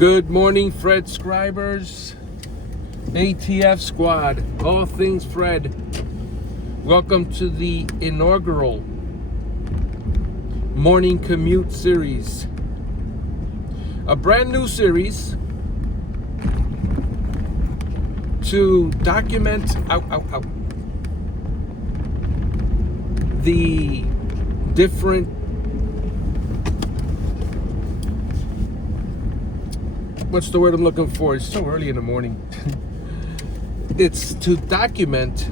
Good morning, Fred scribers, ATF squad, all things Fred. Welcome to the inaugural morning commute series. A brand new series to document the different what's the word I'm looking for? It's so early in the morning. It's to document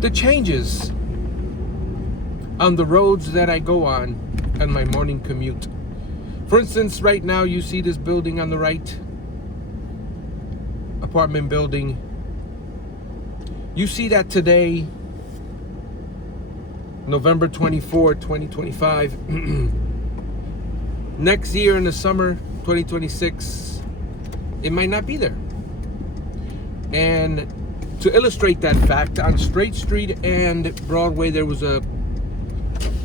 the changes on the roads that I go on my morning commute. For instance, right now you see this building on the right, apartment building. You see that today, November 24, 2025. Next year in the summer, 2026, it might not be there. And to illustrate that fact, on Straight Street and Broadway, there was an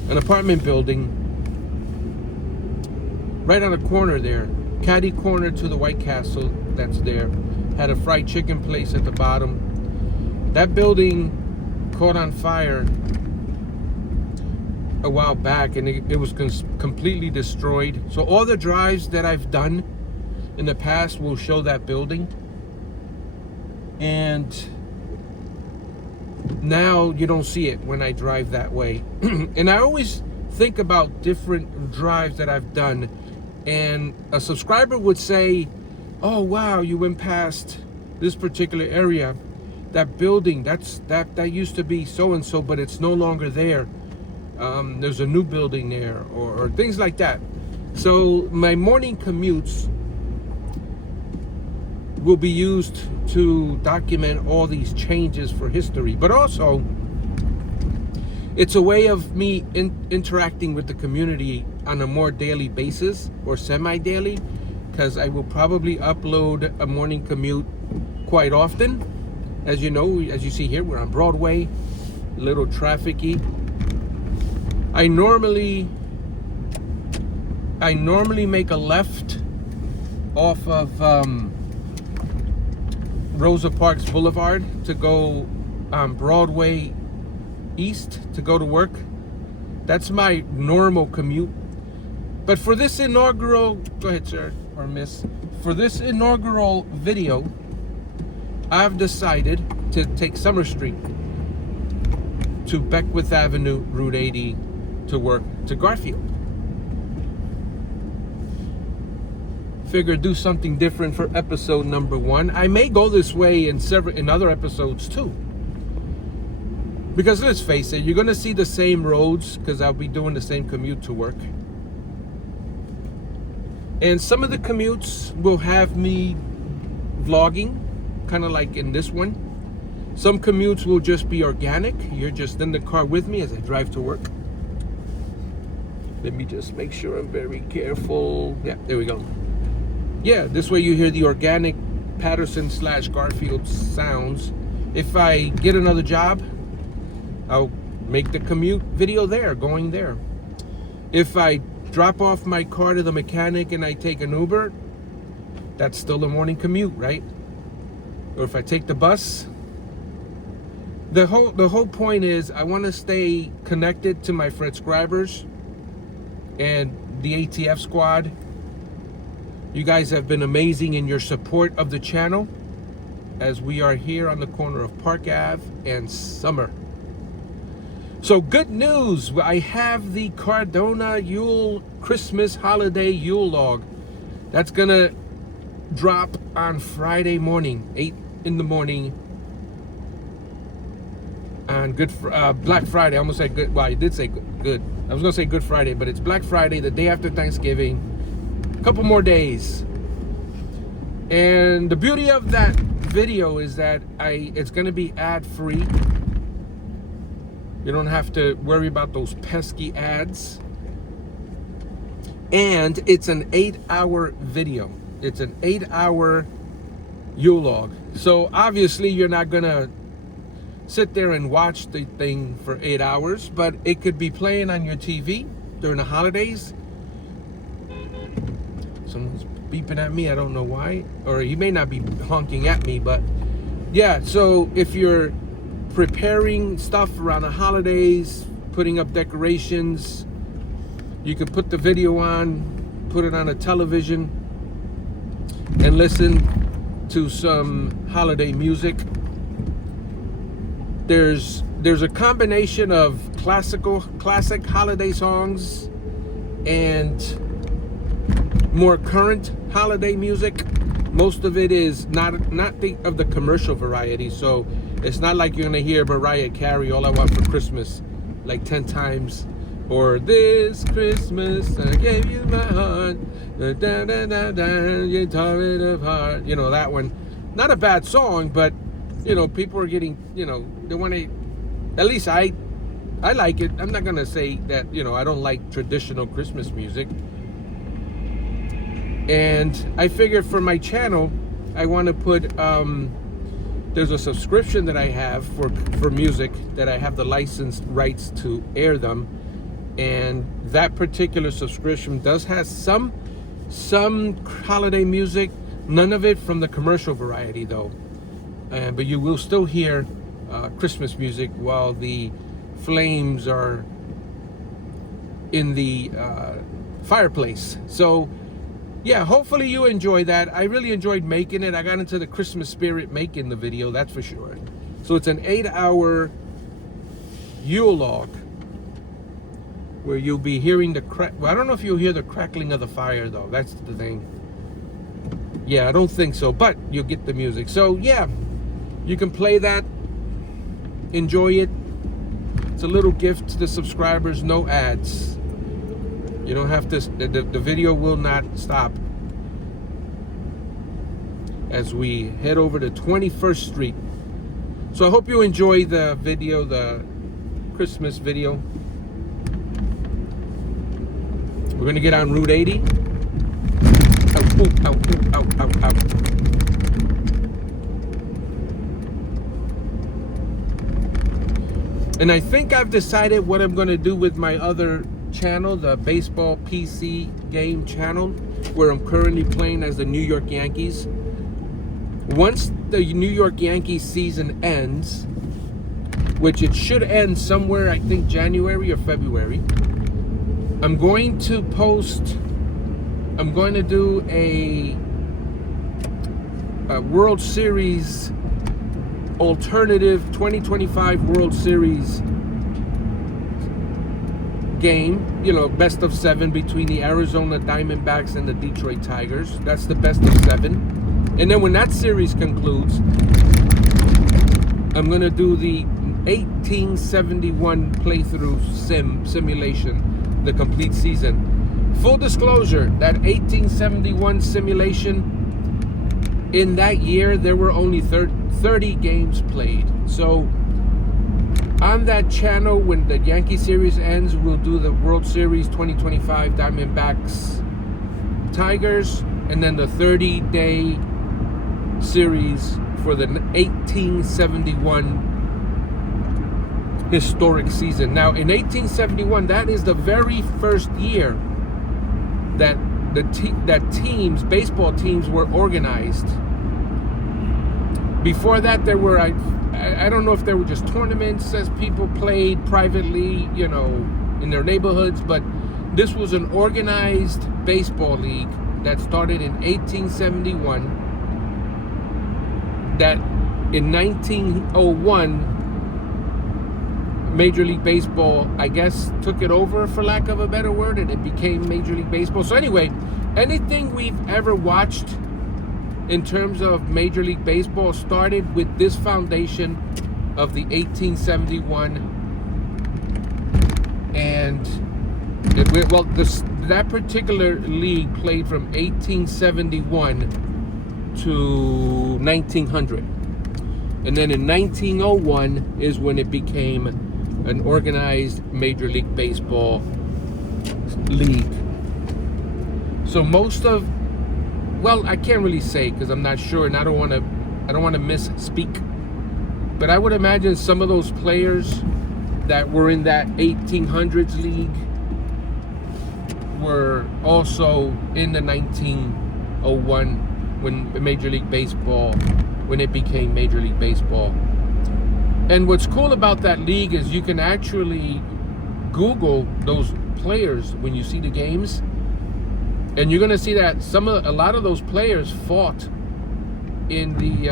apartment building right on the corner there, catty corner to the White Castle that's there. Had a fried chicken place at the bottom. That building caught on fire a while back, and it was completely destroyed. So all the drives that I've done in the past will show that building, and now you don't see it when I drive that way. And I always think about different drives that I've done, and a subscriber would say, oh wow, you went past this particular area, that building, that used to be so and so, but it's no longer there. There's a new building there, or things like that. So my morning commutes will be used to document all these changes for history, but also it's a way of me interacting with the community on a more daily basis, or semi-daily, because I will probably upload a morning commute quite often. As you know, as you see here, we're on Broadway, a little trafficy. I normally make a left off of Rosa Parks Boulevard to go on Broadway East to go to work. That's my normal commute. But for this inaugural, go ahead, sir or miss. For this inaugural video, I've decided to take Summer Street to Beckwith Avenue, Route 80, to work to Garfield. Figure do something different for episode number 1. I may go this way in other episodes too, because let's face it, you're gonna see the same roads because I'll be doing the same commute to work. And some of the commutes will have me vlogging, kind of like in this one. Some commutes will just be organic. You're just in the car with me as I drive to work. Let me just make sure I'm very careful. Yeah, there we go. Yeah, this way you hear the organic Patterson/Garfield sounds. If I get another job, I'll make the commute video there, going there. If I drop off my car to the mechanic and I take an Uber, that's still a morning commute, right? Or if I take the bus. The whole point is I want to stay connected to my Fred scribers and the ATF squad. You guys have been amazing in your support of the channel as we are here on the corner of Park Ave and Summer. So good news, I have the Cardona Yule Christmas holiday Yule log. That's gonna drop on Friday morning, 8 in the morning on Black Friday. I almost said good. Well, I did say good. I was gonna say Good Friday, but it's Black Friday, the day after Thanksgiving. A couple more days. And the beauty of that video is that it's gonna be ad-free. You don't have to worry about those pesky ads. And it's an 8-hour video. It's an 8-hour Yule log. So obviously you're not gonna sit there and watch the thing for 8 hours, but it could be playing on your TV during the holidays. Someone's beeping at me. I don't know why. Or he may not be honking at me, but yeah. So if you're preparing stuff around the holidays, putting up decorations, you can put the video on, put it on a television, and listen to some holiday music. There's a combination of classic holiday songs and more current holiday music. Most of it is not of the commercial variety, so it's not like you're gonna hear Mariah Carey "All I Want for Christmas" like 10 times, or "This Christmas I gave you my heart, da, da, da, da, you tore it apart." You know that one. Not a bad song, but you know, people are getting, you know, they want to. At least I like it. I'm not gonna say that, you know, I don't like traditional Christmas music. And I figured for my channel, I want to put. There's a subscription that I have for music that I have the licensed rights to air them, and that particular subscription does have some holiday music. None of it from the commercial variety though. But you will still hear Christmas music while the flames are in the fireplace. So yeah, hopefully you enjoy that. I really enjoyed making it. I got into the Christmas spirit making the video, that's for sure. So it's an 8-hour Yule log where you'll be hearing the well, I don't know if you'll hear the crackling of the fire though. That's the thing. Yeah, I don't think so, but you'll get the music. So yeah, you can play that, enjoy it. It's a little gift to the subscribers, no ads. You don't have to, the video will not stop as we head over to 21st Street. So I hope you enjoy the video, the Christmas video. We're gonna get on Route 80. Ow, ow, ow, ow, ow, ow. And I think I've decided what I'm gonna do with my other channel, the baseball PC game channel, where I'm currently playing as the New York Yankees. Once the New York Yankees season ends, which it should end somewhere, I think January or February, I'm going to do a World Series alternative 2025 World Series game, you know, best of 7 between the Arizona Diamondbacks and the Detroit Tigers. That's the best of 7. And then when that series concludes, I'm gonna do the 1871 playthrough simulation, the complete season. Full disclosure, that 1871 simulation, in that year there were only 30 games played. So on that channel, when the Yankee series ends, we'll do the World Series 2025 Diamondbacks Tigers, and then the 30-day series for the 1871 historic season. Now, in 1871, that is the very first year that baseball teams were organized. Before that, there were, I don't know if there were just tournaments as people played privately, you know, in their neighborhoods, but this was an organized baseball league that started in 1871, that in 1901, Major League Baseball, I guess, took it over, for lack of a better word, and it became Major League Baseball. So anyway, anything we've ever watched in terms of Major League Baseball started with this foundation of the 1871, and that particular league played from 1871 to 1900, and then in 1901 is when it became an organized Major League Baseball league. So most of, well, I can't really say because I'm not sure, and I don't want to misspeak, but I would imagine some of those players that were in that 1800s league were also in the 1901 when Major League Baseball, when it became Major League Baseball. And what's cool about that league is you can actually Google those players when you see the games, and you're gonna see that a lot of those players fought in the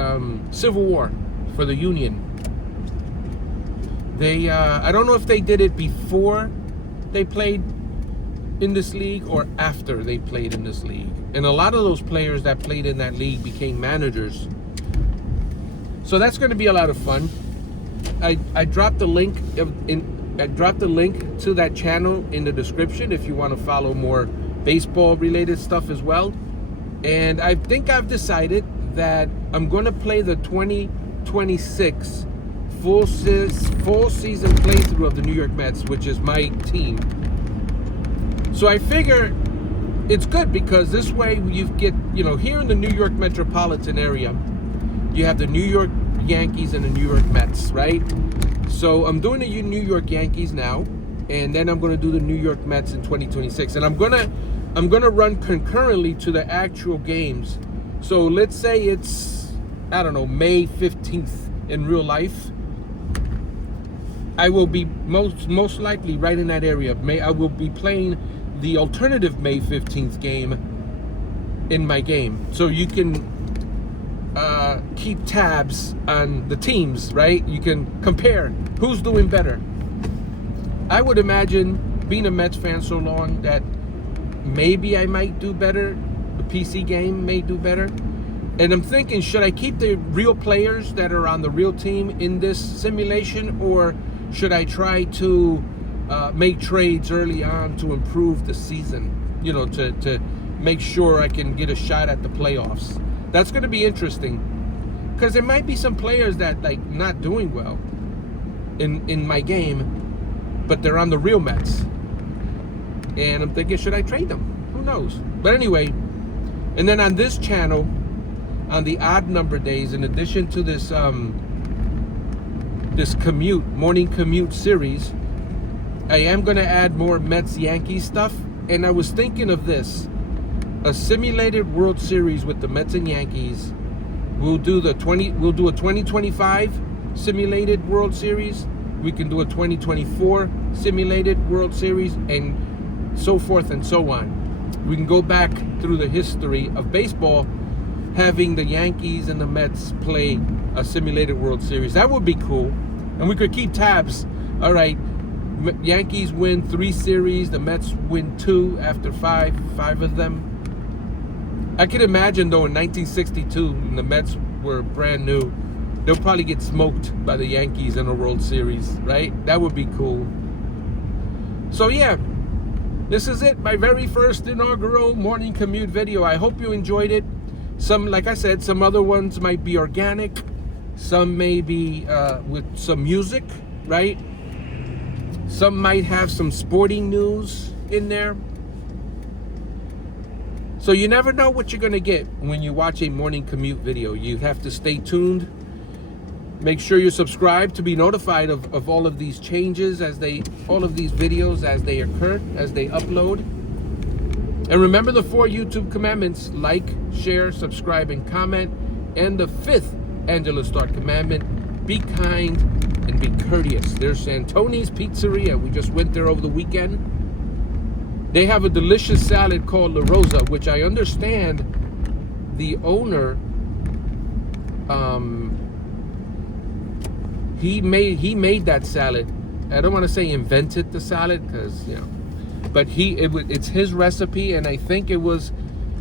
Civil War for the Union. They I don't know if they did it before they played in this league or after they played in this league. And a lot of those players that played in that league became managers. So that's going to be a lot of fun. I dropped the link to that channel in the description if you want to follow more baseball related stuff as well. And I think I've decided that I'm going to play the 2026 full season playthrough of the New York Mets, which is my team. So I figure it's good because this way you get, here in the New York metropolitan area, you have the New York Yankees and the New York Mets, right? So I'm doing the New York Yankees now, and then I'm going to do the New York Mets in 2026, and I'm gonna run concurrently to the actual games. So let's say it's, I don't know, May 15th in real life. I will be most likely right in that area. I will be playing the alternative May 15th game in my game. So you can keep tabs on the teams, right? You can compare who's doing better. I would imagine, being a Mets fan so long, that maybe I might do better. The PC game may do better. And I'm thinking, should I keep the real players that are on the real team in this simulation, or should I try to make trades early on to improve the season, to make sure I can get a shot at the playoffs? That's going to be interesting, because there might be some players that not doing well in my game, but they're on the real Mets, and I'm thinking, should I trade them? Who knows? But anyway, and then on this channel, on the odd number days, in addition to this this morning commute series, I am going to add more Mets Yankees stuff. And I was thinking of this, a simulated World Series with the Mets and Yankees. We'll do a 2025 simulated World Series. We can do a 2024 simulated World Series, and so forth and so on. We can go back through the history of baseball, having the Yankees and the Mets play a simulated World Series. That would be cool. And we could keep tabs. All right, Yankees win 3 series, the Mets win 2 after 5 of them. I can imagine, though, in 1962, when the Mets were brand new, they'll probably get smoked by the Yankees in a World Series, right? That would be cool. So yeah, this is it, my very first inaugural morning commute video. I hope you enjoyed it. Some, like I said, some other ones might be organic. Some may be with some music, right? Some might have some sporting news in there. So you never know what you're going to get when you watch a morning commute video. You have to stay tuned. Make sure you subscribe to be notified of all of these changes, all of these videos as they occur, as they upload. And remember the 4 YouTube commandments: like, share, subscribe, and comment. And the 5th Angela Star commandment: be kind and be courteous. There's Santoni's Pizzeria. We just went there over the weekend. They have a delicious salad called La Rosa, which I understand the owner, he made that salad. I don't want to say invented the salad, because but it's his recipe, and I think it was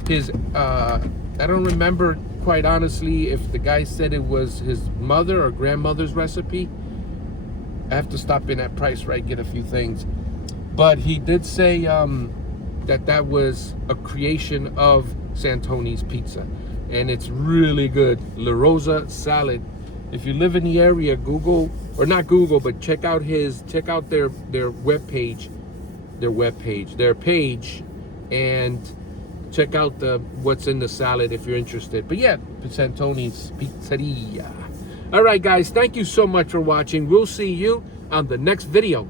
his. I don't remember quite honestly if the guy said it was his mother or grandmother's recipe. I have to stop in at Price Right, get a few things. But he did say that was a creation of Santoni's Pizza. And it's really good. La Rosa salad. If you live in the area, Google, or not Google, but check out their webpage, their page, and check out what's in the salad if you're interested. But yeah, Santoni's Pizzeria. All right, guys, thank you so much for watching. We'll see you on the next video.